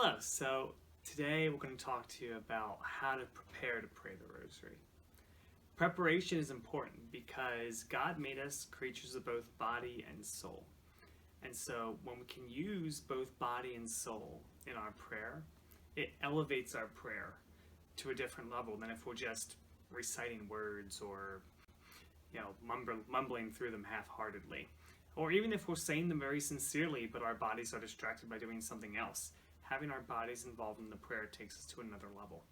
Hello, so today we're going to talk to you about how to prepare to pray the Rosary. Preparation is important because God made us creatures of both body and soul. And so when we can use both body and soul in our prayer, it elevates our prayer to a different level than if we're just reciting words or mumbling through them half-heartedly. Or even if we're saying them very sincerely, but our bodies are distracted by doing something else. Having our bodies involved in the prayer takes us to another level.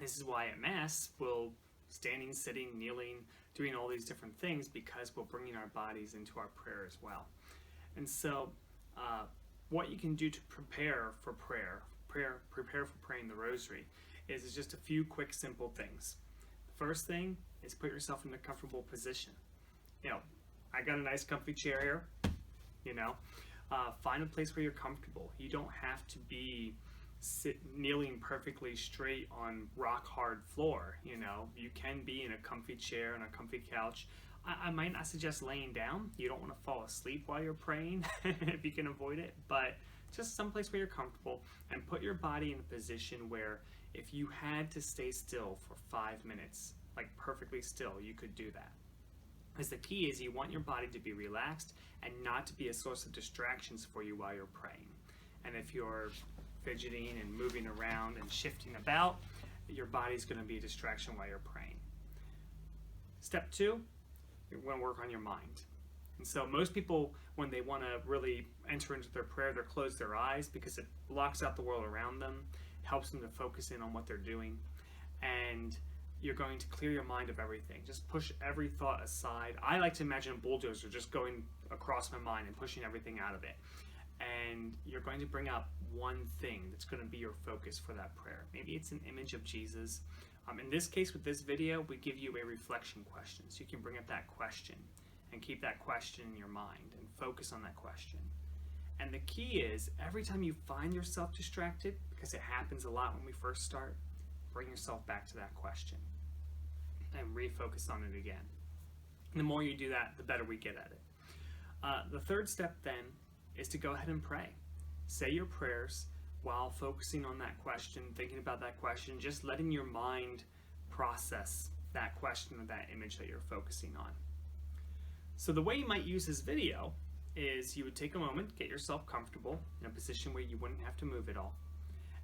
This is why at Mass, we'll standing, sitting, kneeling, doing all these different things because we're bringing our bodies into our prayer as well. And so, what you can do to prepare for prepare for praying the Rosary is just a few quick, simple things. The first thing is put yourself in a comfortable position. I got a nice comfy chair here, find a place where you're comfortable. You don't have to be kneeling perfectly straight on rock hard floor. You can be in a comfy chair and a comfy couch. I might not suggest laying down. You don't want to fall asleep while you're praying if you can avoid it, but just someplace where you're comfortable, and put your body in a position where if you had to stay still for 5 minutes, like perfectly still, you could do that. Because the key is you want your body to be relaxed and not to be a source of distractions for you while you're praying. And if you're fidgeting and moving around and shifting about, your body's going to be a distraction while you're praying. Step 2, you're going to work on your mind. And so most people, when they want to really enter into their prayer, they close their eyes because it blocks out the world around them, helps them to focus in on what they're doing, and you're going to clear your mind of everything. Just push every thought aside. I like to imagine a bulldozer just going across my mind and pushing everything out of it. And you're going to bring up one thing that's going to be your focus for that prayer. Maybe it's an image of Jesus. In this case, with this video, we give you a reflection question. So you can bring up that question and keep that question in your mind and focus on that question. And the key is, every time you find yourself distracted, because it happens a lot when we first start, bring yourself back to that question and refocus on it again. And the more you do that, the better we get at it. The third step then is to go ahead and pray. Say your prayers while focusing on that question, thinking about that question, just letting your mind process that question or that image that you're focusing on. So the way you might use this video is you would take a moment, get yourself comfortable in a position where you wouldn't have to move at all.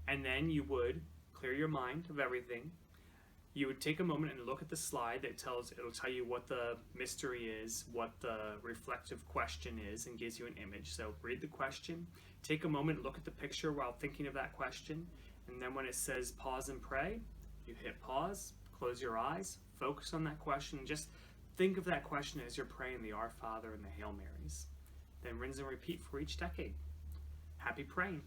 And then you would clear your mind of everything. You would take a moment and look at the slide that it'll tell you what the mystery is, what the reflective question is, and gives you an image. So read the question, take a moment, look at the picture while thinking of that question, and then when it says pause and pray, you hit pause, close your eyes, focus on that question, and just think of that question as you're praying the Our Father and the Hail Marys. Then rinse and repeat for each decade. Happy praying.